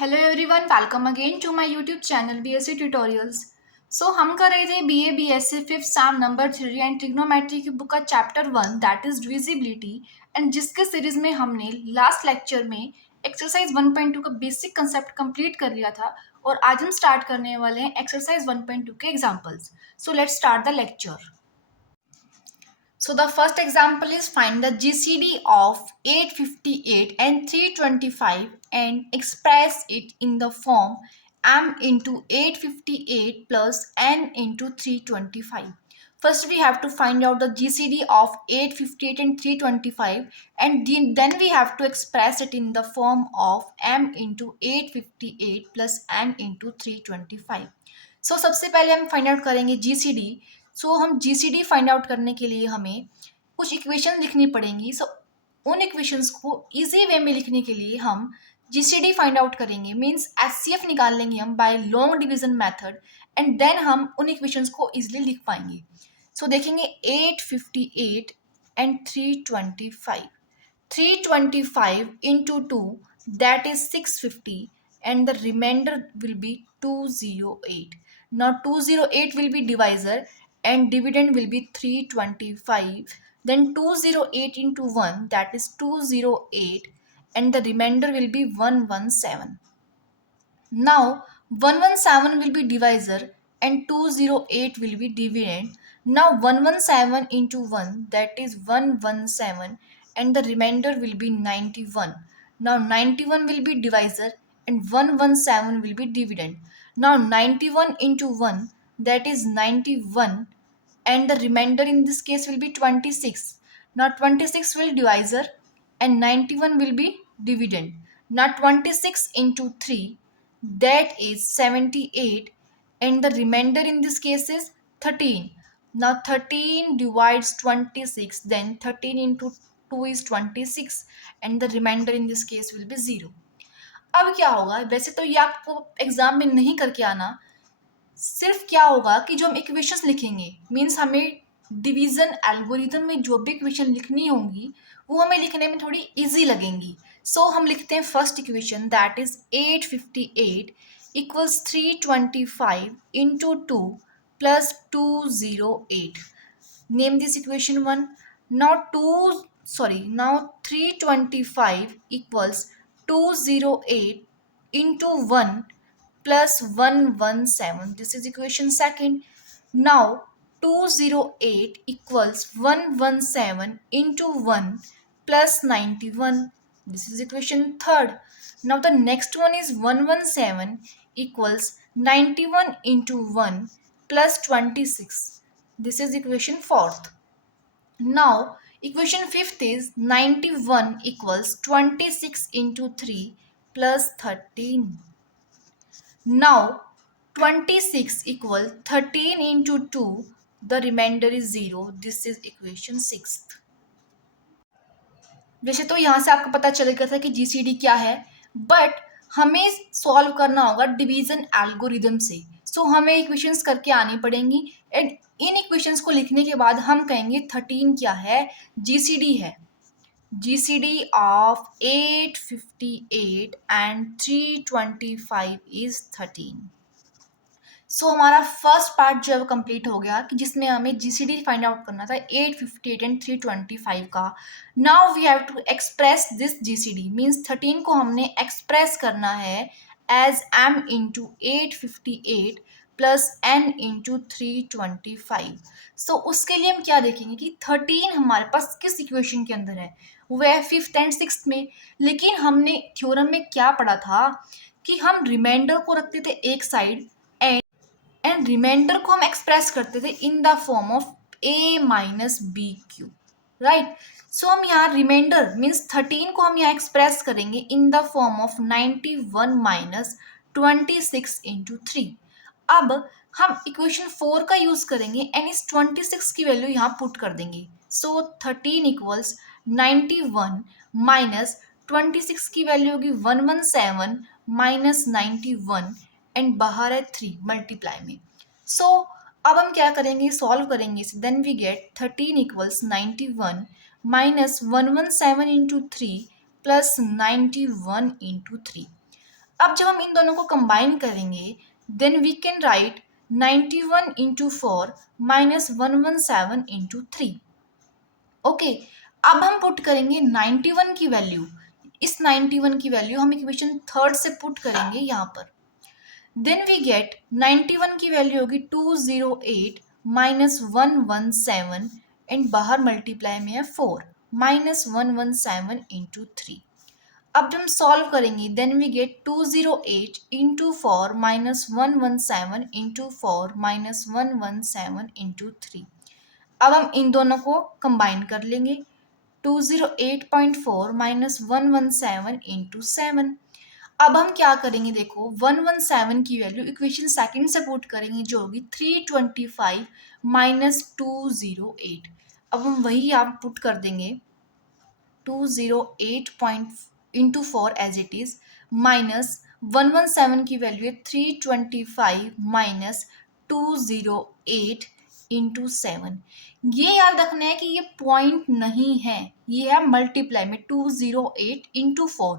Hello everyone, welcome again to my YouTube channel BSc tutorials. हम कर रहे थे BA BSc fifth sem number 3 and trigonometry की book का chapter 1 that is divisibility. And जिसके series में हमने लास्ट लेक्चर में एक्सरसाइज 1.2 का बेसिक कंसेप्ट कंप्लीट कर लिया था और आज हम स्टार्ट करने वाले हैं एक्सरसाइज 1.2 के examples. So let's start the lecture. So the first example is find the GCD of 858 and 325 and express it in the form m into 858 plus n into 325. First we have to find out the GCD of 858 and 325 and then we have to express it in the form of m into 858 plus n into 325. So सबसे पहले हम find out करेंगे GCD। हम GCD find out करने के लिए हमें कुछ इक्वेशन लिखनी पड़ेंगी। उन इक्वेशंस को इजी वे में लिखने के लिए हम GCD फाइंड आउट करेंगे, मीन्स HCF निकाल लेंगे हम by long division method and then हम उन इक्वेशंस को इजीली लिख पाएंगे। देखेंगे 858 and 325. 325 into 2 that is 650 and the remainder will be 208. Now 208 will be divisor and dividend will be 325. Then 208 into 1 that is 208 and the remainder will be 117. Now 117 will be divisor and 208 will be dividend. Now 117 into 1 that is 117 and the remainder will be 91. Now 91 will be divisor and 117 will be dividend. Now 91 into 1 that is 91 and the remainder in this case will be 26. Now 26 will divisor and 91 will be dividend. Now 26 into 3 that is 78 and the remainder in this case is 13. Now 13 divides 26, then 13 into 2 is 26 and the remainder in this case will be 0. अब क्या होगा, वैसे तो ये आपको exam में नहीं करके आना, सिर्फ क्या होगा कि जो हम इक्वेशंस लिखेंगे मीन्स हमें डिवीजन एल्गोरिथम में जो भी इक्वेशन लिखनी होंगी वो हमें लिखने में थोड़ी इजी लगेंगी। हम लिखते हैं first equation that is 858 equals 325 into 2 plus 208. Name this equation 1. Now 325 equals 208 into 1 plus 117. This is equation second. Now 208 equals 117 into 1 plus 91. This is equation third. Now the next one is 117 equals 91 into 1 plus 26. This is equation fourth. Now equation fifth is 91 equals 26 into 3 plus 13. Now 26 equals 13 into 2, the remainder is 0. This is equation 6th. वैसे तो यहाँ से आपको पता चल गया था कि GCD क्या है, बट हमें सॉल्व करना होगा डिवीजन एल्गोरिदम से। हमें इक्वेशंस करके आनी पड़ेंगी एंड इन इक्वेशंस को लिखने के बाद हम कहेंगे 13 क्या है, GCD है। GCD of 858 and 325 is 13. हमारा फर्स्ट पार्ट जो है वो कंप्लीट हो गया कि जिसमें हमें GCD फाइंड आउट करना था 858 एंड 325 का। Now we have to express this GCD, means 13 को हमने एक्सप्रेस करना है as m into 858 plus n into 325। उसके लिए हम क्या देखेंगे कि 13 हमारे पास किस इक्वेशन के अंदर है, वो है फिफ्थ एंड सिक्स्थ में। लेकिन हमने थ्योरम में क्या पढ़ा था कि हम रिमाइंडर को रखते थे एक साइड एंड रिमाइंडर को हम एक्सप्रेस करते थे in the form of a minus B Q, right. हम यहाँ रिमाइंडर मीन्स 13 को हम यहाँ एक्सप्रेस करेंगे इन the form of 91 minus 26 into 3। अब हम इक्वेशन 4 का यूज करेंगे एंड इस 26 की वैल्यू यहाँ पुट कर देंगे। 13 इक्वल्स 91 माइनस 26 की वैल्यू होगी 117 माइनस 91 एंड बाहर है 3 मल्टीप्लाई में। अब हम क्या करेंगे, सॉल्व करेंगे इसे। Then we get 13 equals 91 minus 117 into 3 plus 91 into 3। अब जब हम इन दोनों को कंबाइन करेंगे then we can write 91 into 4 minus 117 into 3। Okay, अब हम पुट करेंगे 91 की वैल्यू, इस 91 की वैल्यू हम इक्वेशन थर्ड से पुट करेंगे यहाँ पर। देन वी गेट 91 की वैल्यू होगी 208 माइनस 117 एंड बाहर मल्टीप्लाई में है 4 माइनस 117 इंटू 3। अब जब हम सॉल्व करेंगे then we get 208 into 4 minus 117 into 4 minus 117 into 3। अब हम इन दोनों को कंबाइन कर लेंगे 208.4 माइनस 117 इंटू 7। अब हम क्या करेंगे, देखो 117 की वैल्यू इक्वेशन सेकंड से पुट करेंगे जो होगी 325 माइनस 208। अब हम वही आप पुट कर देंगे 208 point into 4 as it is minus 117 की वैल्यू है 325 माइनस 208 इंटू 7। ये याद रखना है कि ये पॉइंट नहीं है, ये है मल्टीप्लाई में 208 इंटू 4।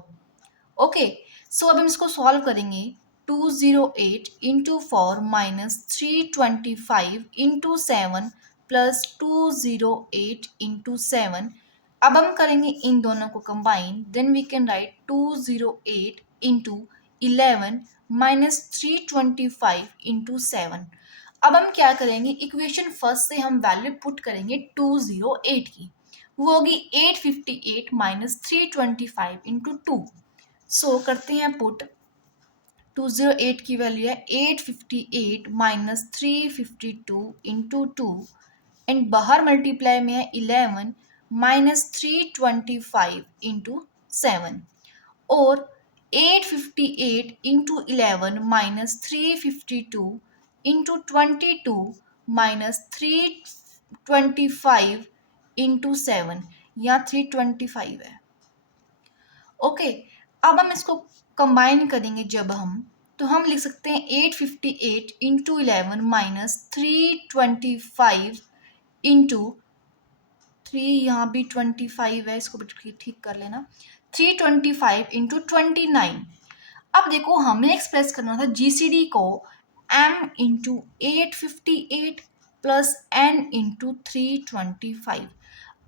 ओके, सो अब हम इसको सॉल्व करेंगे 208 into 4 minus 325 into 7 plus 208 into 7। अब हम करेंगे इन दोनों को combine then we can write 208 into 11 minus 325 into 7। अब हम क्या करेंगे, इक्वेशन फर्स्ट से हम वैल्यू पुट करेंगे 208 की, वो होगी 858 माइनस 325 इंटू 2। सो करते हैं पुट 208 की वैल्यू है 858 माइनस 352 इंटू 2 एंड बाहर मल्टीप्लाई में है 11 माइनस 325 इंटू 7 और 858 into 11 minus 352 into 22 minus 325 into 7, यहाँ 325 है। ओके, अब हम इसको कंबाइन करेंगे जब हम, तो हम लिख सकते हैं 858 इंटू 11 माइनस 325 इंटू 3, यहाँ भी 25 है, इसको भी ठीक कर लेना, 325 इंटू 29। अब देखो हमें एक्सप्रेस करना था जीसीडी को m into 858 plus n into 325।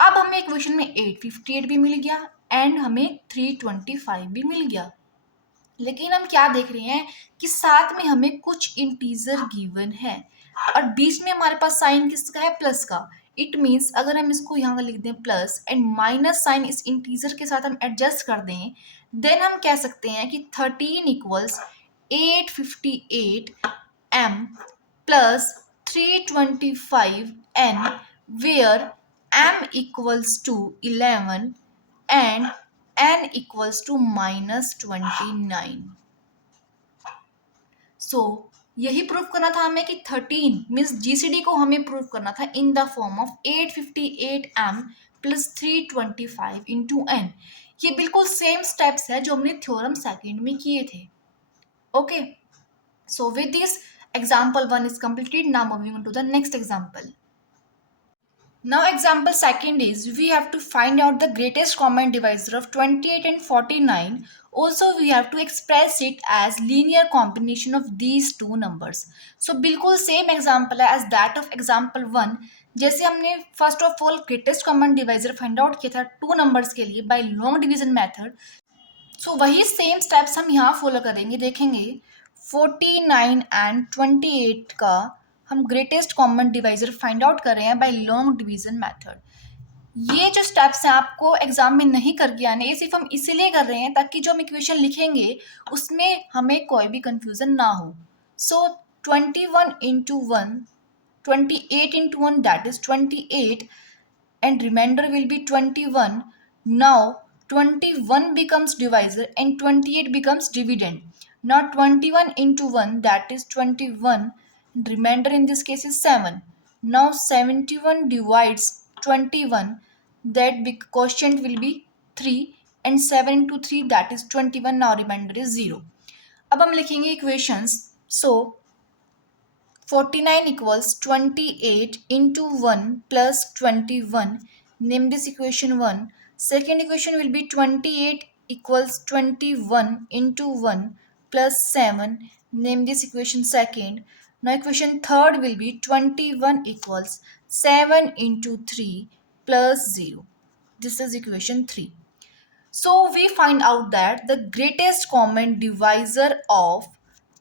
अब हमें इक्वेशन में 858 भी मिल गया एंड हमें 325 भी मिल गया, लेकिन हम क्या देख रहे हैं कि साथ में हमें कुछ इंटीजर गिवन है और बीच में हमारे पास साइन किसका है, प्लस का। इट मीन्स अगर हम इसको यहाँ लिख दें प्लस एंड माइनस साइन इस इंटीजर के साथ हम एडजस्ट कर दें देन हम कह सकते हैं कि 13 equals 858 m plus 325 n where m equals to 11 and n equals to minus 29। So यही प्रूफ करना था हमें कि 13 मीन्स जीसीडी को हमें प्रूफ करना था इन the form of 858 m plus 325 into n। ये बिल्कुल सेम स्टेप्स है जो हमने थ्योरम सेकंड में किए थे। Okay, so with this example 1 is completed. Now moving on to the next example. Now example second is we have to find out the greatest common divisor of 28 and 49. Also we have to express it as linear combination of these two numbers. So बिल्कुल same example है as that of example 1। जैसे हमने first of all greatest common divisor find out किया था two numbers के लिए by long division method। सो वही same steps हम यहाँ फॉलो करेंगे, देखेंगे 49 एंड 28 का हम greatest common divisor find out कर रहे हैं बाय लॉन्ग डिवीजन मेथड। ये जो स्टेप्स हैं आपको एग्जाम में नहीं करके आने, ये सिर्फ हम इसीलिए कर रहे हैं ताकि जो हम इक्वेशन लिखेंगे उसमें हमें कोई भी कंफ्यूजन ना हो। सो 21 into 1, 28 into 1 that is 28 and remainder will be 21. Now 21 becomes divisor and 28 becomes dividend. Now 21 into 1 that is 21, remainder in this case is 7. Now 71 divides 21, that big quotient will be 3 and 7 into 3 that is 21. Now remainder is 0. अब हम लिखेंगे equations. So 49 equals 28 into 1 plus 21. Name this equation 1. Second equation will be 28 equals 21 into 1 plus 7. Name this equation second. Now equation third will be 21 equals 7 into 3 plus 0. This is equation 3. So we find out that the greatest common divisor of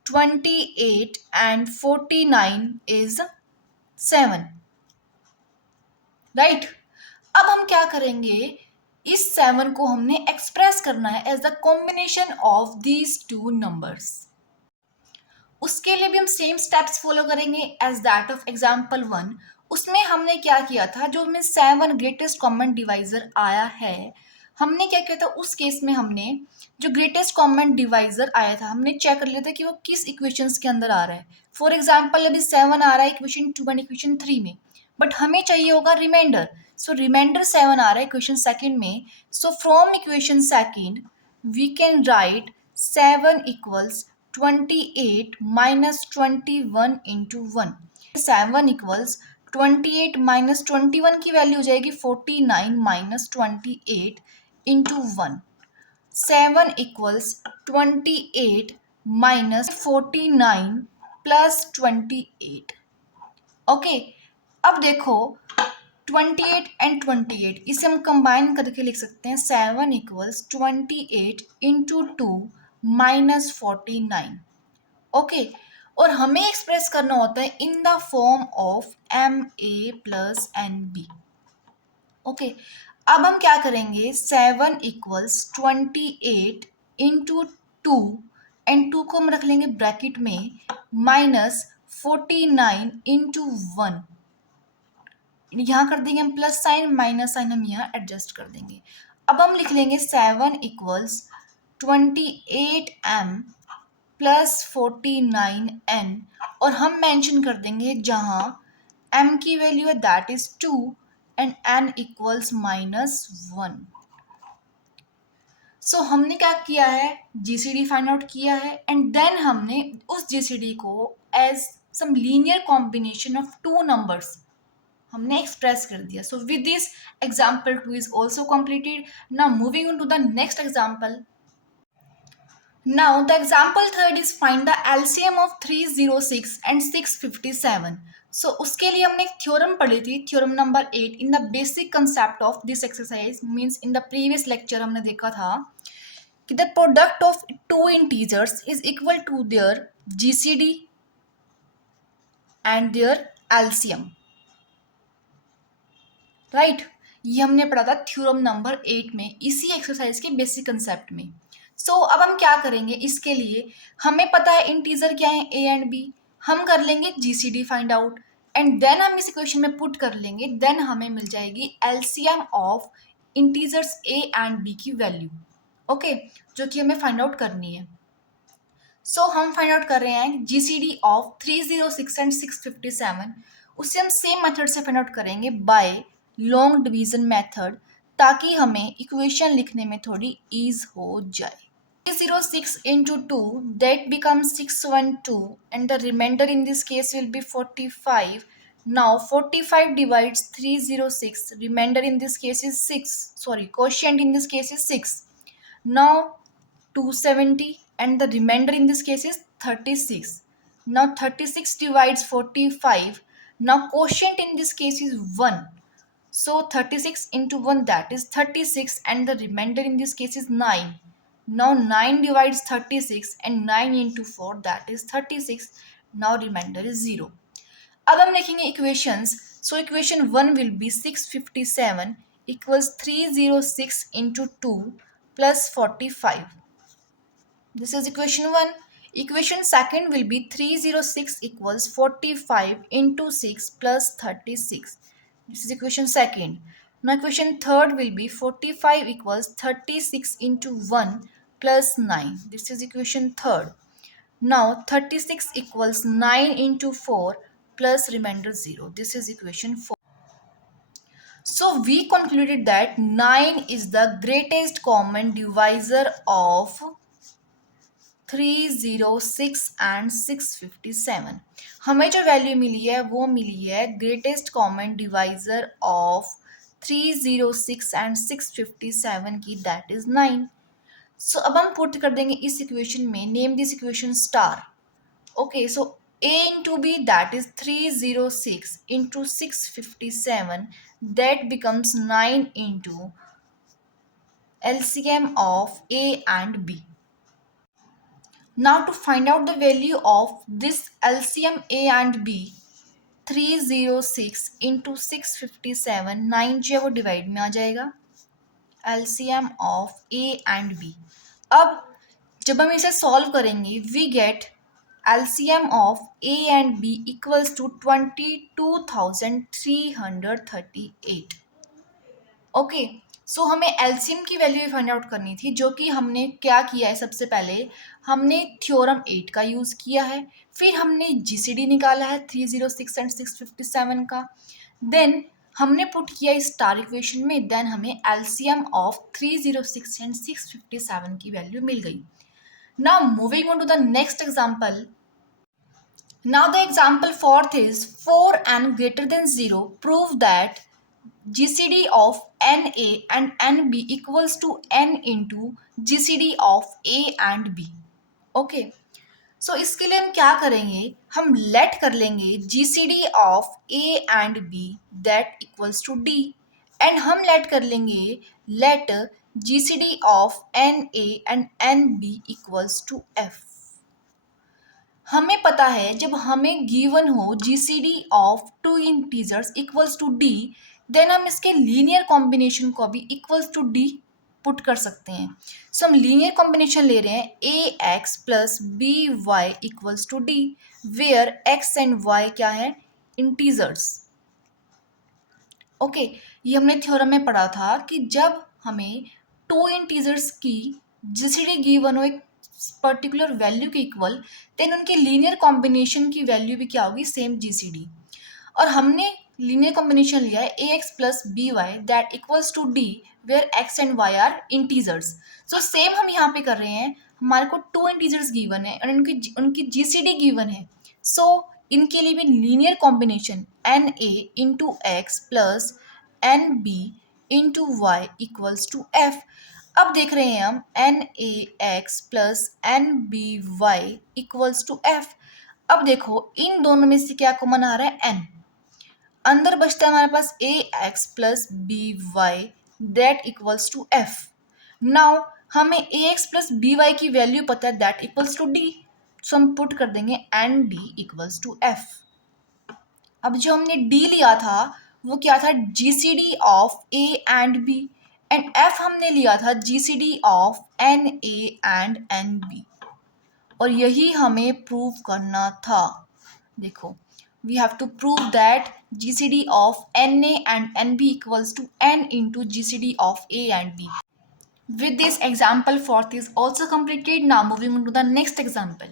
28 and 49 is 7. Right अब हम क्या करेंगे, इस 7 को हमने express करना है as the combination of these two numbers. उसके लिए भी हम सेम स्टेप्स फॉलो करेंगे एज दैट ऑफ एग्जाम्पल 1. उसमें हमने क्या किया था, जो हमें 7 ग्रेटेस्ट कॉमन डिवाइजर आया है, हमने क्या किया था उस केस में, हमने जो ग्रेटेस्ट कॉमन डिवाइजर आया था हमने चेक कर लिया था कि वो किस इक्वेशंस के अंदर आ रहा है. फॉर एग्जाम्पल अभी 7 आ रहा है इक्वेशन 2 एंड इक्वेशन 3 में, बट हमें चाहिए होगा रिमाइंडर. सो रिमाइंडर 7 आ रहा है इक्वेशन सेकंड में. So from equation second we can write 7 equals 28 minus 21 into 1. 7 equals 28 minus 21 की वैल्यू हो जाएगी 49 minus 28 into 1. 7 equals 28 minus 49 plus 28. Okay, अब देखो 28 एंड 28 इसे हम कंबाइन करके लिख सकते हैं. 7 equals 28 into 2 minus 49. ओके, और हमें एक्सप्रेस करना होता है in the form of M A plus N B. Okay, अब हम क्या करेंगे, 7 इक्वल्स 28 इंटू 2 एंड 2 को हम रख लेंगे ब्रैकेट में माइनस 49 इंटू 1. यहाँ कर देंगे हम प्लस साइन, माइनस साइन हम यहाँ एडजस्ट कर देंगे. अब हम लिख लेंगे 7 इक्वल्स 28m प्लस 49n, और हम मेंशन कर देंगे जहाँ m की वैल्यू है that is 2 and n equals -1. सो हमने क्या किया है, जीसीडी फाइंड आउट किया है एंड देन हमने उस जीसीडी को as some linear combination of two numbers हमने एक्सप्रेस कर दिया. So with this example 2 is also completed. Now moving on to the next example. Now the example third is find the LCM of 306 and 657. So उसके लिए हमने एक theorem पढ़ी थी, theorem number 8 in the basic concept of this exercise. Means in the previous lecture हमने देखा था कि the product of two integers is equal to their GCD and their LCM. Right, ये हमने पढ़ा था थ्योरम नंबर 8 में, इसी एक्सरसाइज के बेसिक कंसेप्ट में. सो अब हम क्या करेंगे, इसके लिए हमें पता है इंटीजर क्या है ए एंड बी, हम कर लेंगे GCD find out and then हम इस इक्वेशन में पुट कर लेंगे. देन हमें मिल जाएगी LCM of integers A and B की वैल्यू. ओके, जो कि हमें फाइंड आउट करनी है. सो हम फाइंड आउट कर रहे हैं जीसीडी ऑफ 306 एंड 657. उसे हम सेम मेथड से फाइंड आउट करेंगे बाय लॉन्ग डिवीजन मेथड, ताकि हमें इक्वेशन लिखने में थोड़ी ईज हो जाए. 306 into 2 that becomes 612 and the remainder in this case will be 45. Now 45 divides 306, remainder in this case is 6, sorry, quotient in this case is 6. Now 270 and the remainder in this case is 36. Now 36 divides 45, now quotient in this case is 1. So 36 into 1 that is 36 and the remainder in this case is 9. Now 9 divides 36 and 9 into 4 that is 36. Now remainder is 0. अब हम लिखेंगे equations. So equation 1 will be 657 equals 306 into 2 plus 45. This is equation 1. Equation second will be 306 equals 45 into 6 plus 36. This is equation second. Now equation third will be 45 equals 36 into 1 plus 9. This is equation third. Now 36 equals 9 into 4 plus remainder 0. This is equation 4. So we concluded that 9 is the greatest common divisor of 306 and 657. हमें जो value मिली है वो मिली है greatest common divisor of 306 and 657 की, that is 9. सो अब हम put कर देंगे इस इक्वेशन में, name this equation star. Okay, so A into B, that is 306 into 657, that becomes 9 into LCM of A and B. Now to find out the value of this LCM A and B, 306 into 657, 9 जो है वो divide में आ जाएगा. LCM of A and B. अब जब हम इसे solve करेंगे, we get LCM of A and B equals to 22,338. Okay, so हमें LCM की वैल्यू फाइंड आउट करनी थी, जो कि हमने क्या किया है. सबसे पहले हमने थ्योरम 8 का यूज़ किया है, फिर हमने GCD निकाला है 306 एंड 657 का, देन हमने पुट किया इस स्टार इक्वेशन में, देन हमें LCM ऑफ 306 एंड 657 की वैल्यू मिल गई. Now moving on to the next example. Now the example fourth is 4n greater than 0. Prove that GCD of NA and NB equals to n into GCD of A and B. Okay. So इसके लिए हम क्या करेंगे, हम let कर लेंगे GCD of A and B that equals to D, and हम let कर लेंगे late GCD of NA and NB equals to F. हमें पता है जब हमें गिवन हो GCD of two integers equals to D, then हम इसके लीनियर कॉम्बिनेशन को भी इक्वल्स टू D पुट कर सकते हैं. सो हम लीनियर कॉम्बिनेशन ले रहे हैं AX plus BY equals to D, where X and Y क्या है, इंटीजर्स. ओके, ये हमने थ्योरम में पढ़ा था कि जब हमें टू इंटीजर्स की जीसीडी गिवन हो एक पर्टिकुलर वैल्यू के इक्वल, देन उनके लीनियर कॉम्बिनेशन की वैल्यू भी क्या होगी, सेम जीसीडी. और हमने लीनियर कॉम्बिनेशन लिया है AX plus BY that equals to D, where X and Y are integers. So same हम यहाँ पे कर रहे हैं, हमारे को टू इंटीजर्स गिवन है और उनकी उनकी जीसीडी गिवन है. सो इनके लिए भी linear combination NA into X plus NB into Y equals to F. अब देख रहे हैं हम NAX plus NBY equals to F. अब देखो इन दोनों में से क्या कॉमन आ रहा है, N. अंदर बचता है हमारे पास AX plus BY that equals to F. Now हमें AX प्लस BY की वैल्यू पता है that equals to D, so हम पुट कर देंगे ND इक्वल्स टू F. अब जो हमने D लिया था वो क्या था, GCD of A and B, and F हमने लिया था GCD of NA and NB, और यही हमें प्रूव करना था. देखो, we have to prove that GCD of NA and NB equals to N into GCD of A and B. With this example fourth is also completed. Now moving on to the next example.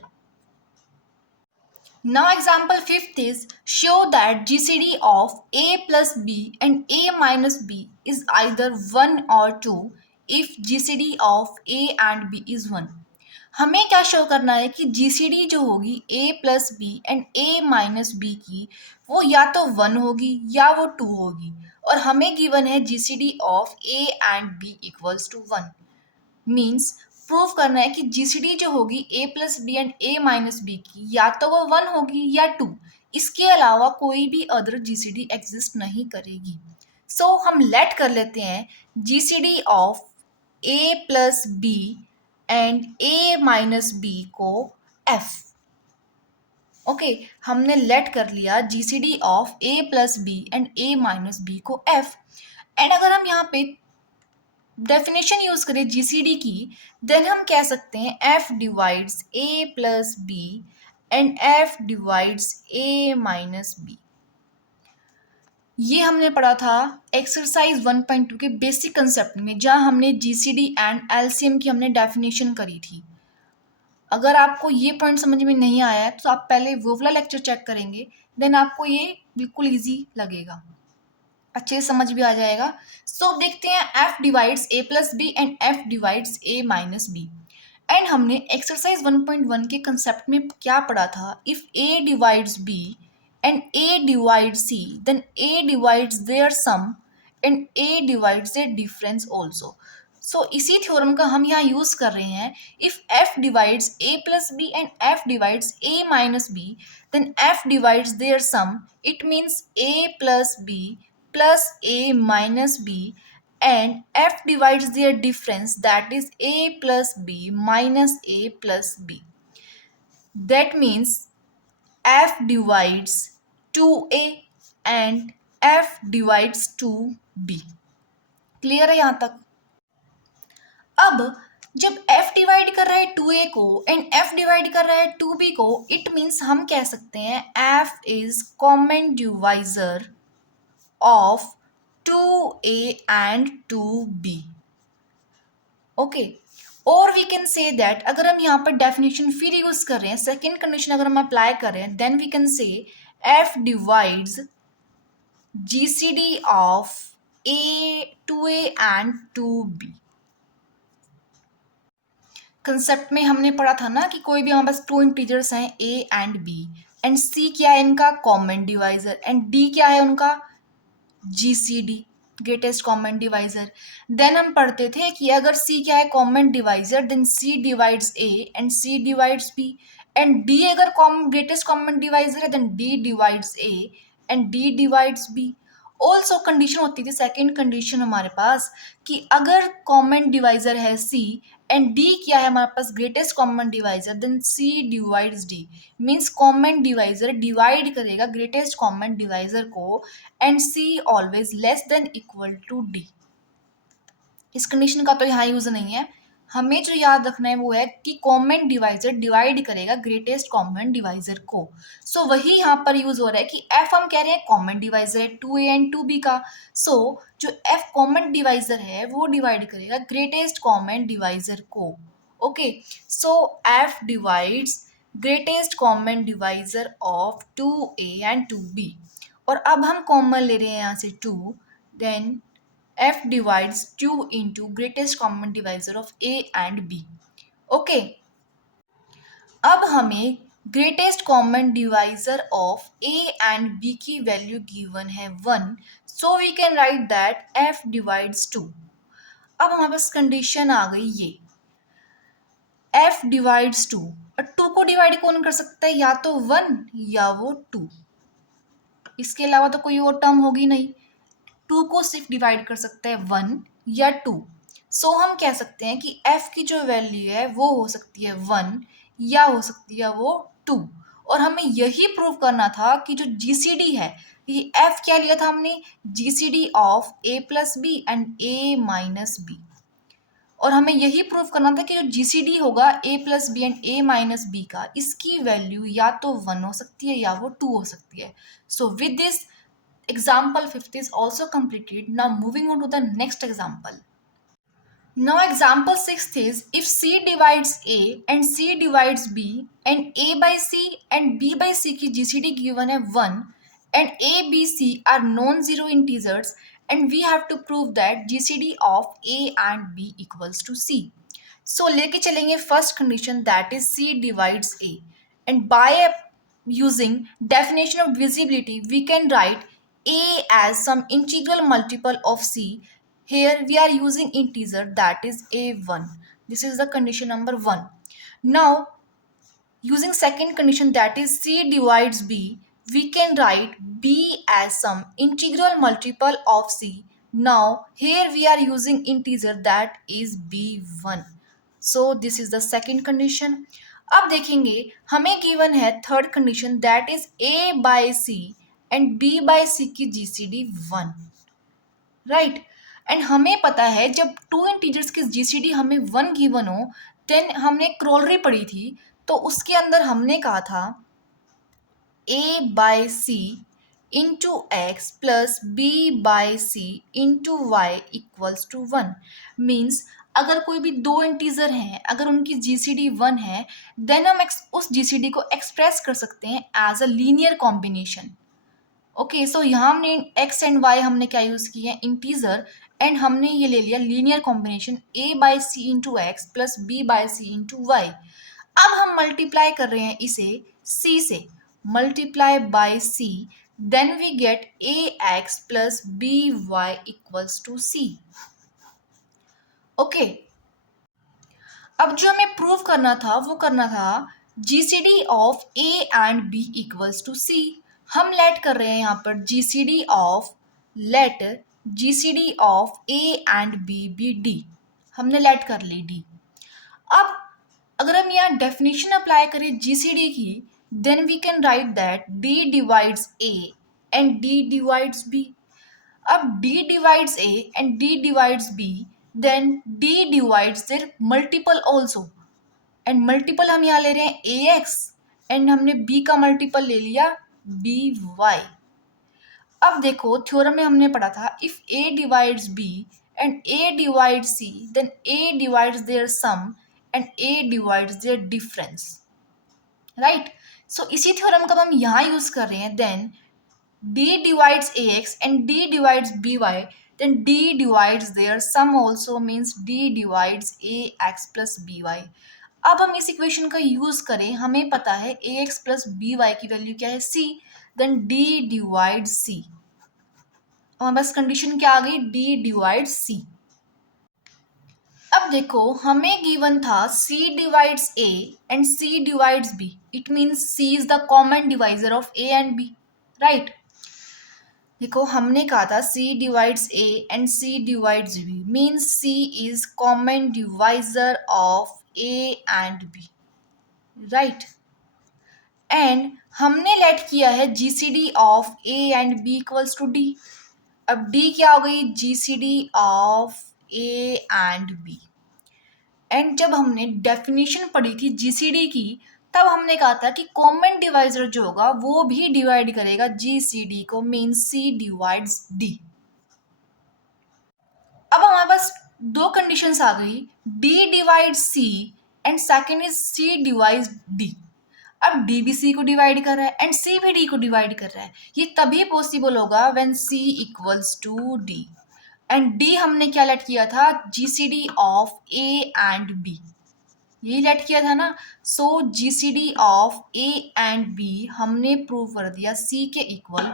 Now example fifth is show that GCD of A plus B and A minus B is either 1 or 2 if GCD of A and B is 1. हमें क्या show करना है कि GCD जो होगी A plus B and A minus B की, वो या तो 1 होगी या वो 2 होगी, और हमें गिवन है GCD of A and B equals to 1. Means prove करना है कि GCD जो होगी A plus B and A minus B की, या तो वो 1 होगी या 2, इसके अलावा कोई भी अदर GCD एग्जिस्ट नहीं करेगी. सो हम लेट कर लेते हैं GCD of A plus B and A minus B को F. ओके, हमने लेट कर लिया GCD of A plus B and A minus B को F. एंड अगर हम यहाँ पे डेफिनेशन यूज करें GCD की, देन हम कह सकते हैं F divides A plus B and F divides A minus B. ये हमने पढ़ा था एक्सरसाइज 1.2 के बेसिक कंसेप्ट में, जहाँ हमने GCD एंड LCM की हमने डेफिनेशन करी थी. अगर आपको ये पॉइंट समझ में नहीं आया है तो आप पहले वो वाला लेक्चर चेक करेंगे, देन आपको ये बिल्कुल इजी लगेगा, अच्छे से समझ भी आ जाएगा. सो देखते हैं F divides A plus B and F divides A minus B. And हमने एक्सरसाइज 1.1 के कंसेप्ट में क्या पढ़ा था, if A divides B and A divides C, then A divides their sum and A divides their difference also. So इसी theorem का हम यहाँ यूज कर रहे हैं. If f divides a plus b and f divides a minus b, then f divides their sum. It means a plus b plus a minus b, and f divides their difference, that is a plus b minus a plus b. That means f divides 2a and f divides 2b. Clear है यहाँ तक? अब जब f divide कर रहा है 2a को and f divide कर रहा है 2b को, इट मीन्स हम कह सकते हैं f is common divisor of 2a and 2b. Okay, और वी कैन से दैट अगर हम यहाँ पर डेफिनेशन फिर यूज कर रहे हैं, सेकेंड कंडीशन अगर हम अप्लाई कर रहे हैं, then we can say f divides GCD of a 2a and 2b. Concept में हमने पढ़ा था ना कि कोई भी हमारे पास टू इंटीजर्स हैं a and b, and c क्या है इनका कॉमन डिवाइजर, एंड d क्या है उनका GCD, greatest common divisor. Then हम पढ़ते थे कि अगर c क्या है common divisor, then c divides a and c divides b, and d अगर ग्रेटेस्ट कॉमन डिवाइजर है, then d divides a and d divides b. Also condition होती थी, सेकेंड कंडीशन हमारे पास, कि अगर कॉमन डिवाइजर है c एंड d क्या है हमारे पास greatest common divisor, then c divides d. Means common divisor divide करेगा ग्रेटेस्ट कॉमन डिवाइजर को, and c always less than equal to d. इस कंडीशन का तो यहाँ यूज नहीं है. हमें जो याद रखना है वो है कि कॉमन डिवाइजर डिवाइड करेगा ग्रेटेस्ट कॉमन डिवाइजर को. सो वही यहाँ पर यूज हो रहा है कि f हम कह रहे हैं कॉमन डिवाइजर है 2a एंड 2b का. सो जो f कॉमन डिवाइजर है वो डिवाइड करेगा ग्रेटेस्ट कॉमन डिवाइजर को. Okay, so f divides greatest common divisor of 2a and 2b. और अब हम कॉमन ले रहे हैं यहाँ से 2, then f divides 2 into greatest common divisor of a and b. Okay, अब हमें greatest common divisor of a and b की वैल्यू गिवन है 1, so we can write that f divides 2. अब हमारे पास कंडीशन आ गई ये f डिवाइड्स 2, और 2 को डिवाइड कौन कर सकता है, या तो 1 या वो 2, इसके अलावा तो कोई और टर्म होगी नहीं. 2 को सिर्फ डिवाइड कर सकते हैं 1 या 2. सो हम कह सकते हैं कि f की जो वैल्यू है वो हो सकती है 1 या हो सकती है वो 2. और हमें यही प्रूव करना था कि जो जीसीडी है, ये f क्या लिया था हमने, GCD of a plus B and a minus B. और हमें यही प्रूव करना था कि जो जीसीडी होगा a plus B and a minus B का, इसकी वैल्यू या तो 1 हो सकती है या वो 2 हो सकती है. सो with this example 5th is also completed. Now moving on to the next example. Now example 6th is if c divides a and c divides b and a by c and b by c की GCD given है 1 and a b c are non-zero integers and we have to prove that GCD of a and b equals to c. So लेके चलेंगे first condition, that is c divides a, and by using definition of divisibility we can write a as some integral multiple of c. Here we are using integer, that is a1. This is the condition number 1. Now using second condition, that is c divides b, we can write b as some integral multiple of c. Now here we are using integer, that is b1. So this is the second condition. अब देखेंगे हमें given है third condition, that is a by c and b by c की GCD 1, right. And हमें पता है जब two integers की जीसीडी हमें 1 गिवन हो, देन हमने क्रोलरी पढ़ी थी, तो उसके अंदर हमने कहा था a by c into X plus B by C into Y equals to 1. मीन्स अगर कोई भी दो इंटीजर हैं, अगर उनकी जीसीडी 1 है, देन हम उस जीसीडी को एक्सप्रेस कर सकते हैं as a linear combination. Okay, so यहाँ हमने एक्स एंड वाई हमने क्या यूज किया है, इंटीजर, एंड हमने ये ले लिया linear combination a by C into X plus B by C into Y. अब हम मल्टीप्लाई कर रहे हैं इसे c से, multiply by c, then we get ax plus by equals to c. Okay, अब जो हमें प्रूव करना था वो करना था GCD of A and B equals to c. हम लेट कर रहे हैं यहाँ पर GCD of A and b d. हमने लेट कर ली डी। अब अगर हम यहाँ डेफिनेशन अप्लाई करें जीसीडी की, then we can write that d divides A and d divides b. अब d divides a and d divides b, then d divides their multiple also, and multiple हम यहाँ ले रहे हैं ax and हमने b का multiple ले लिया by। अब देखो थ्योरम में हमने पढ़ा था if a divides b and a divides c, then a divides their sum and a divides their difference, right? So इसी थ्योरम का हम यहाँ यूज कर रहे हैं। then d divides ax and d divides by, then d divides their sum also, means d divides ax plus by। अब हम इस इक्वेशन का यूज करें, हमें पता है ax plus by की वैल्यू क्या है c, then d divides c। हमारे पास कंडीशन क्या आ गई, d divides c। अब देखो हमें गिवन था c divides a and c divides b, it means c is the common divisor of a and b, right? देखो हमने कहा था c divides a and c divides b, means c is common divisor of a and b, right? And हमने let किया है GCD of a and b equals to d। अब d क्या हो गई, GCD of a and b। And जब हमने definition पढ़ी थी जीसीडी की, तब हमने कहा था कि कॉमन डिवाइजर जो होगा वो भी डिवाइड करेगा जीसीडी को, मीन सी डिवाइड्स डी। अब हमारे पास दो कंडीशंस आ गई, D divide C and second is C divide D. अब डी भी सी को डिवाइड कर रहा है एंड सी भी डी को डिवाइड कर रहा है। ये तभी पॉसिबल होगा when c equals to d. And d हमने क्या लेट किया था, GCD of A and b, यही लेट किया था ना। So GCD of A and b हमने प्रूव कर दिया सी के इक्वल,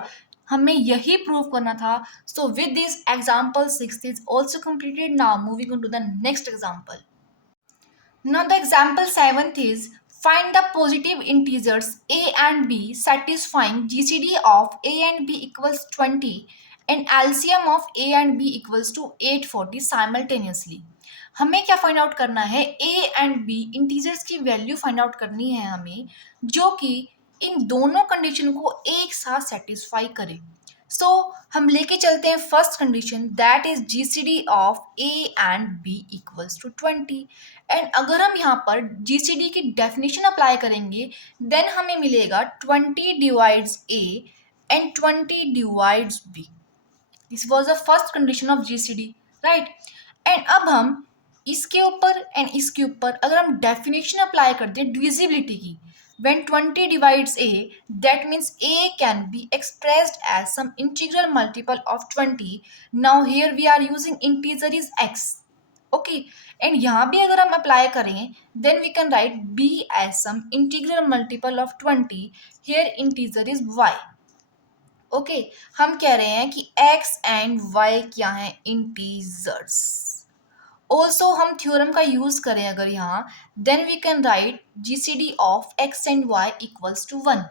हमें यही प्रूव करना था। सो with this example 6 is also completed. Now moving on to the next example. Now the example 7th is find the positive integers a and b satisfying GCD of a and b equals 20 and LCM of a and b equals to 840 simultaneously. हमें क्या find out करना है, a and b integers की value find out करनी है हमें, जो कि इन दोनों कंडीशन को एक साथ सेटिस्फाई करे। सो हम लेके चलते हैं first condition, that is GCD of A and B equals to 20। And अगर हम यहाँ पर जीसीडी की डेफिनेशन अप्लाई करेंगे, देन हमें मिलेगा 20 divides A and 20 divides B. This was the first condition of GCD, right? And अब हम इसके ऊपर एंड इसके ऊपर अगर हम डेफिनेशन अप्लाई कर दें डिविजिबिलिटी की, when 20 divides a, that means a can be expressed as some integral multiple of 20. Now here we are using integer is x, okay? And यहाँ भी अगर हम अप्लाई करें, then we can write b as some integral multiple of 20. Here integer is y, okay? हम कह रहे हैं कि x and y क्या हैं, integers। ऑल्सो हम थ्योरम का यूज करें अगर यहाँ, then we can write GCD of x and y equals to 1।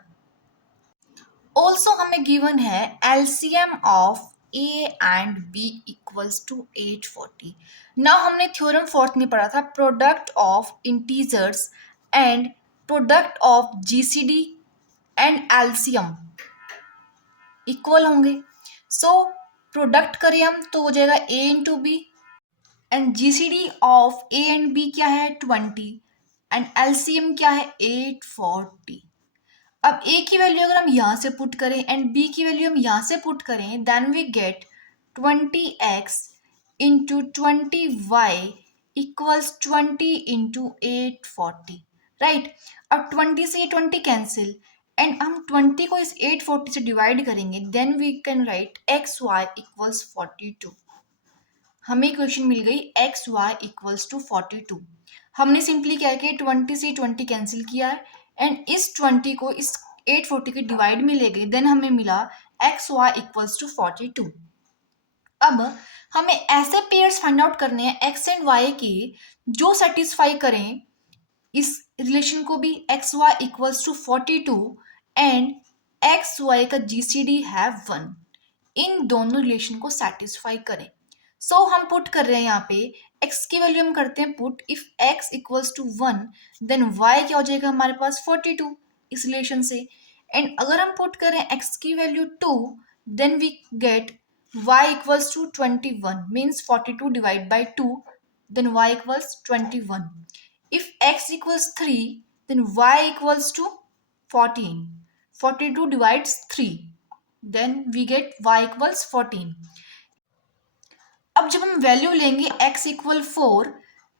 Also हमें गिवन है LCM of A and B equals to 840। Now हमने थ्योरम फोर्थ में पढ़ा था product of integers and product of GCD and LCM equal होंगे। So product करें हम तो हो जाएगा a into b, and GCD of A and B क्या है 20 एंड एलसीएम क्या है 840। अब ए की वैल्यू अगर हम यहाँ से पुट करें एंड बी की वैल्यू हम यहाँ से पुट करें, then we get 20x into 20y equals 20 into 840, right? अब 20 से 20 कैंसिल एंड हम 20 को इस 840 से डिवाइड करेंगे, then we can write X Y equals 42। हमें इक्वेशन मिल गई एक्स वाई इक्वल्स टू 42। हमने सिंपली क्या किया, 20 से 20 कैंसिल किया है एंड इस 20 को इस 840 के डिवाइड में ले गए, देन हमें मिला एक्स वाई इक्वल्स टू 42। अब हमें ऐसे पेयर्स फाइंड आउट करने हैं एक्स एंड वाई के जो सेटिस्फाई करें इस रिलेशन को भी X Y equals to 42 and X Y का जीसीडी है 1, इन दोनों रिलेशन को सेटिस्फाई करें। सो हम पुट कर रहे हैं यहाँ पे x की वैल्यू हम करते हैं put, if x equals to 1 then y क्या हो जाएगा हमारे पास 42 इस रिलेशन से, एंड अगर हम पुट करें x की value 2 then we get y equals to 21 means 42 divide by 2 then y equals 21। if x equals 3 then y equals to 14, 42 divides 3 then we get y equals 14। अब जब हम वैल्यू लेंगे x equal 4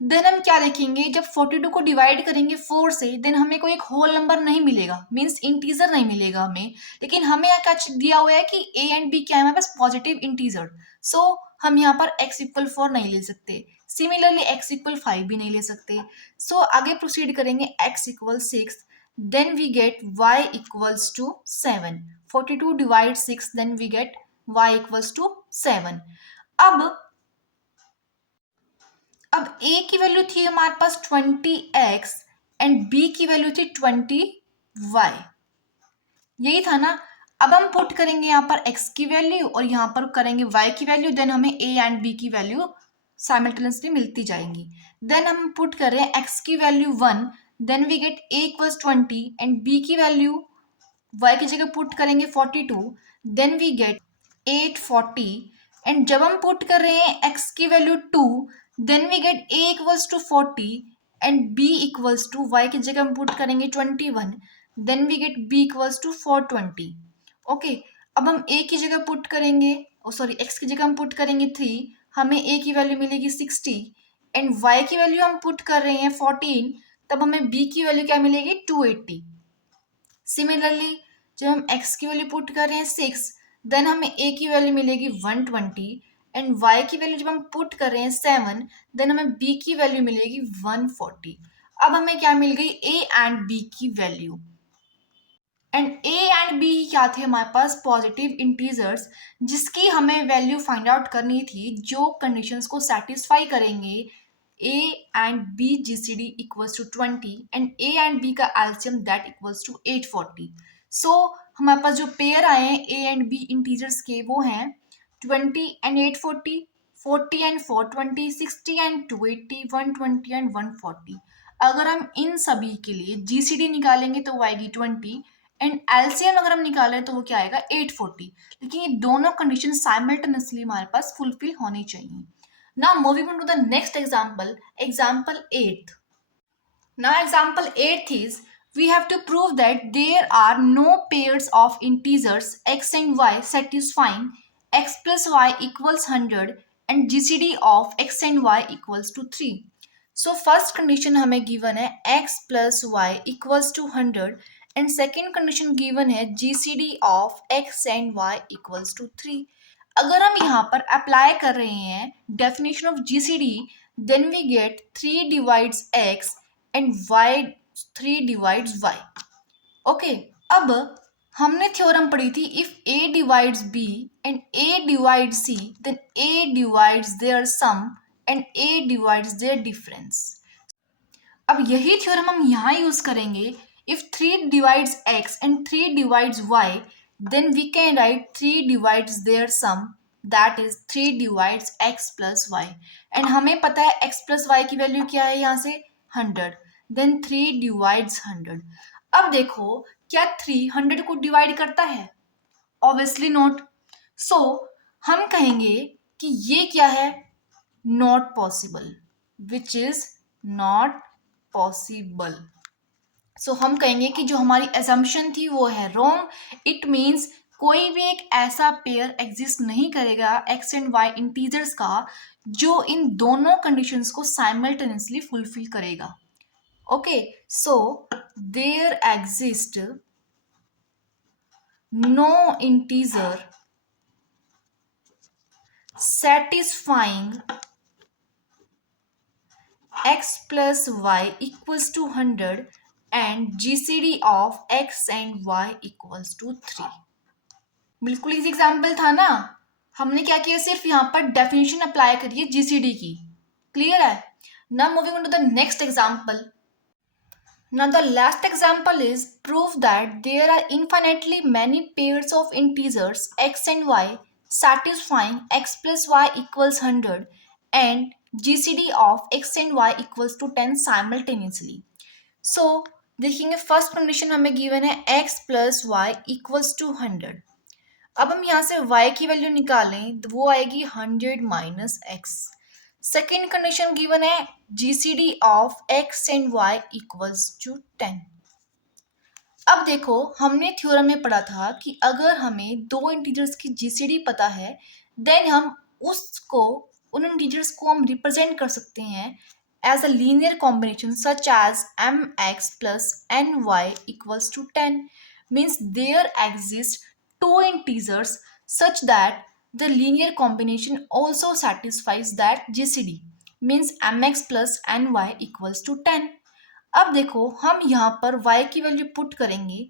then हम क्या देखेंगे, जब 42 को डिवाइड करेंगे 4 से देन हमें कोई एक होल नंबर नहीं मिलेगा, मीन्स इंटीजर नहीं मिलेगा हमें, लेकिन हमें यहाँ क्या दिया हुआ है कि a एंड b क्या है हमारे पास पॉजिटिव इंटीजर। सो हम यहाँ पर x इक्वल 4 नहीं ले सकते, सिमिलरली x इक्वल 5 भी नहीं ले सकते। सो आगे प्रोसीड करेंगे x equal 6 then we get y equals to 7, 42 divide 6 then we get y equals to 7। अब a की वैल्यू थी हमारे पास 20x एंड b की वैल्यू थी 20y, यही था ना। अब हम पुट करेंगे यहाँ पर x की वैल्यू और यहाँ पर करेंगे y की वैल्यू, देन हमें a एंड b की वैल्यू साइमल्टेनियसली मिलती जाएंगी। देन हम पुट कर रहे हैं x की value 1 then we get a equals 20 and b की वैल्यू y की जगह पुट करेंगे 42 देन वी गेट 840, एंड जब हम पुट कर रहे हैं x की value 2 then we get a equals to 40 and b equals to y की जगह हम पुट करेंगे 21 then we get b equals to 420। Okay, अब हम a की जगह पुट करेंगे सॉरी x की जगह हम पुट करेंगे 3, हमें a की वैल्यू मिलेगी 60 एंड y की वैल्यू हम पुट कर रहे हैं 14, तब हमें b की वैल्यू क्या मिलेगी 280। सिमिलरली जब हम x की वैल्यू पुट कर रहे हैं 6 देन हमें a की वैल्यू मिलेगी 120 एंड y की वैल्यू जब हम पुट कर रहे हैं 7 देन हमें b की वैल्यू मिलेगी 140। अब हमें क्या मिल गई a एंड b की value, and a and b क्या थे हमारे पास पॉजिटिव इंटीजर्स जिसकी हमें वैल्यू फाइंड आउट करनी थी जो कंडीशंस को सेटिस्फाई करेंगे a and b GCD equals to 20 and a and b का LCM that equals to 840। So हमारे पास जो पेयर आए हैं a एंड b इंटीजर्स के वो हैं 20 एंड 840, 40 एंड 420, 60 एंड 280, 120 एंड 140। अगर हम इन सभी के लिए जीसीडी निकालेंगे तो वो आएगी 20 एंड एलसीएम अगर हम निकालें तो वो क्या आएगा 840, लेकिन ये दोनों कंडीशन साइमल्टेनियसली हमारे पास फुलफिल होनी चाहिए। Now moving on to the next example, example 8th. Now example 8th is we have to prove that there are no pairs of integers x and y satisfying x plus y equals 100 and GCD of x and y equals to 3. So first condition हमें given है x plus y equals to 100 and second condition given है GCD of x and y equals to 3. अगर हम यहाँ पर apply कर रहे हैं definition of GCD then we get 3 divides x and y 3 divides y। Okay, अब हमने थ्योरम पढ़ी थी if a divides b and a divides c then a divides their sum and a divides their difference. अब यही theorem हम यहाँ use करेंगे if 3 divides x and 3 divides y then we can write 3 divides their sum that is 3 divides x plus y and हमें पता है x plus y की value क्या है यहाँ से 100 then 3 divides 100। अब देखो क्या 3 100 को डिवाइड करता है? Obviously not। So हम कहेंगे कि ये क्या है not possible, which is not possible। सो हम कहेंगे कि जो हमारी एजम्पशन थी वो है रॉन्ग। इट मीन्स कोई भी एक ऐसा पेयर एग्जिस्ट नहीं करेगा एक्स एंड वाई इंटीजर्स का जो इन दोनों कंडीशंस को साइमल्टेनियसली फुलफिल करेगा। Okay, so there exist no integer satisfying x plus y equals to 100 and GCD of x and y equals to 3। बिल्कुल इजी एग्जाम्पल था ना। हमने क्या किया, सिर्फ यहाँ पर डेफिनेशन अप्लाई करी है जीसीडी की। क्लियर है? Now moving on to the next example. Now the last example is prove that there are infinitely many pairs of integers x and y satisfying x plus y equals 100 and GCD of x and y equals to 10 simultaneously. So देखेंगे first condition हमें given है x plus y equals to 100. अब हम यहाँ से y की value निकालें तो वो आएगी 100 minus x. Second condition given है GCD of x and y equals to 10. अब देखो हमने थ्योरम में पढ़ा था कि अगर हमें दो इंटीजर्स की जीसीडी पता है देन हम उसको उन इंटीजर्स को हम रिप्रेजेंट कर सकते हैं as a linear combination such as mx plus ny equals to 10. Means there exist two integers such that the linear combination also satisfies that GCD. Means mx plus ny equals to 10. अब देखो हम यहाँ पर y की value put करेंगे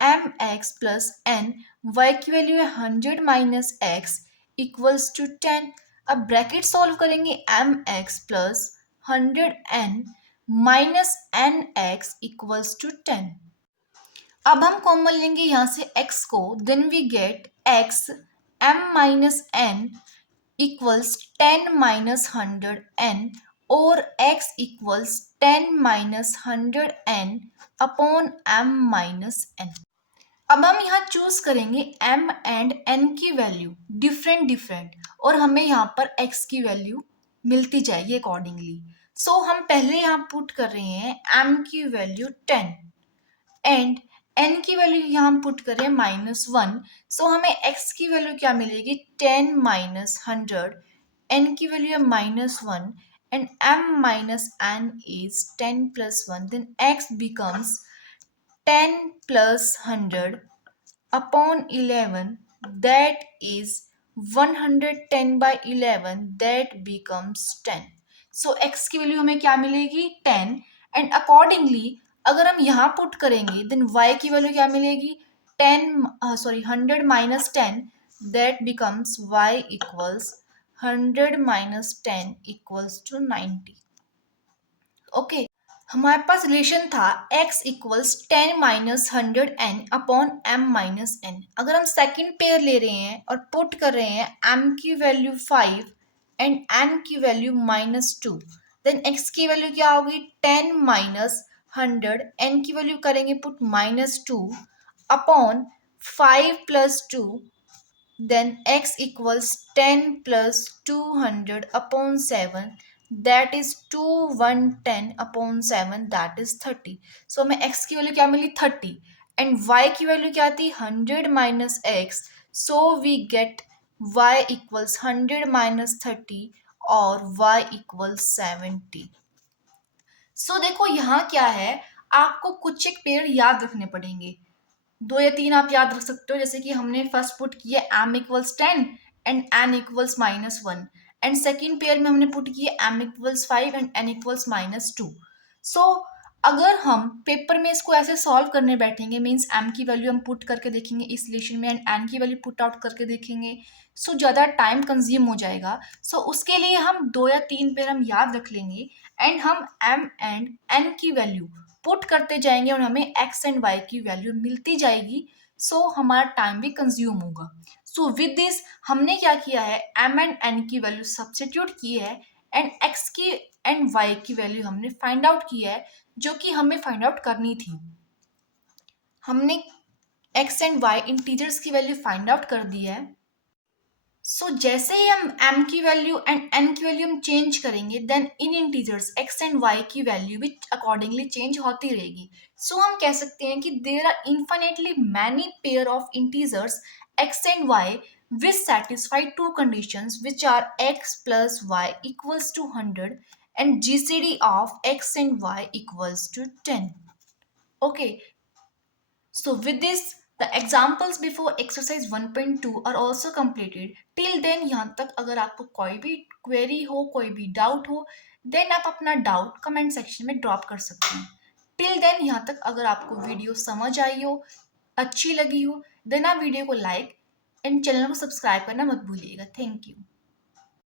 mx plus n. y की वैल्यू है 100 माइनस एक्स इक्वल्स टू 10. अब ब्रैकेट सॉल्व करेंगे mx plus 100n minus n x equals to 10. अब हम कॉमन लेंगे यहाँ से x को, then we get x m minus n equals 10 minus 100n और x equals 10 minus 100n upon m minus n. अब हम यहाँ चूज करेंगे m एंड n की वैल्यू डिफरेंट और हमें यहाँ पर x की वैल्यू मिलती जाएगी अकॉर्डिंगली. सो हम पहले यहाँ पुट कर रहे हैं m की वैल्यू 10 एंड n की वैल्यू यहाँ हम पुट कर रहे हैं -1. सो हमें x की वैल्यू क्या मिलेगी 10 माइनस 100. n की वैल्यू है -1 and m minus n is 10 plus 1. Then x becomes 10 plus 100 upon 11, that is 110 by 11, that becomes 10. So x की वैल्यू हमें क्या मिलेगी 10 and accordingly अगर हम यहाँ पुट करेंगे then y की वैल्यू क्या मिलेगी 100 minus 10, that becomes y equals 100 minus 10 equals to 90. Okay हमारे पास रिलेशन था x equals 10 minus 100n upon m minus n. अगर हम सेकेंड पेयर ले रहे हैं और पुट कर रहे हैं m की वैल्यू 5 एंड n की वैल्यू -2, देन x की वैल्यू क्या होगी 10 माइनस 100, n की वैल्यू करेंगे put -2 upon 5 plus 2, then x equals 10 plus 200 upon 7, that is 2110 upon 7, that is 30. So हमें x की वैल्यू क्या मिली 30 and y की वैल्यू क्या थी 100 minus x. So we get y equals 100 minus 30 और y equals 70. So देखो यहाँ क्या है, आपको कुछ एक पेयर याद रखने पड़ेंगे. 2 या 3 आप याद रख सकते हो, जैसे कि हमने फर्स्ट पुट किया m equals 10 and n equals -1 and second pair में हमने पुट किया m equals 5 and n equals -2. सो अगर हम पेपर में इसको ऐसे सॉल्व करने बैठेंगे मीन्स m की वैल्यू हम पुट करके देखेंगे इस रिलेशन में एंड n की वैल्यू पुट आउट करके देखेंगे, सो ज़्यादा टाइम कंज्यूम हो जाएगा. सो उसके लिए हम 2 या 3 पेयर हम याद रख लेंगे एंड हम m एंड n की वैल्यू पुट करते जाएंगे और हमें x एंड y की वैल्यू मिलती जाएगी. सो हमारा टाइम भी कंज्यूम होगा. सो विद दिस हमने क्या किया है m एंड n की वैल्यू सब्स्टिट्यूट की है एंड x की एंड y की वैल्यू हमने फाइंड आउट की है जो कि हमें फाइंड आउट करनी थी. हमने x एंड y इंटीजर्स की वैल्यू फाइंड आउट कर दी है. सो जैसे ही हम m की वैल्यू एंड n की वैल्यू हम चेंज करेंगे देन इन इंटीजर्स x एंड y की वैल्यू भी अकॉर्डिंगली चेंज होती रहेगी. सो हम कह सकते हैं कि there are infinitely many pair of integers x and y which satisfy two conditions which are x plus y equals to 100 and GCD of x and y equals to 10. Okay, so with this the examples before exercise 1.2 are also completed. Till then यहाँ तक अगर आपको कोई भी query हो कोई भी doubt हो देन आप अपना डाउट कमेंट सेक्शन में ड्रॉप कर सकते हैं. टिल देन यहाँ तक अगर आपको वीडियो समझ आई हो अच्छी लगी हो देन आप वीडियो को लाइक एंड चैनल को सब्सक्राइब करना मत भूलिएगा। Thank you.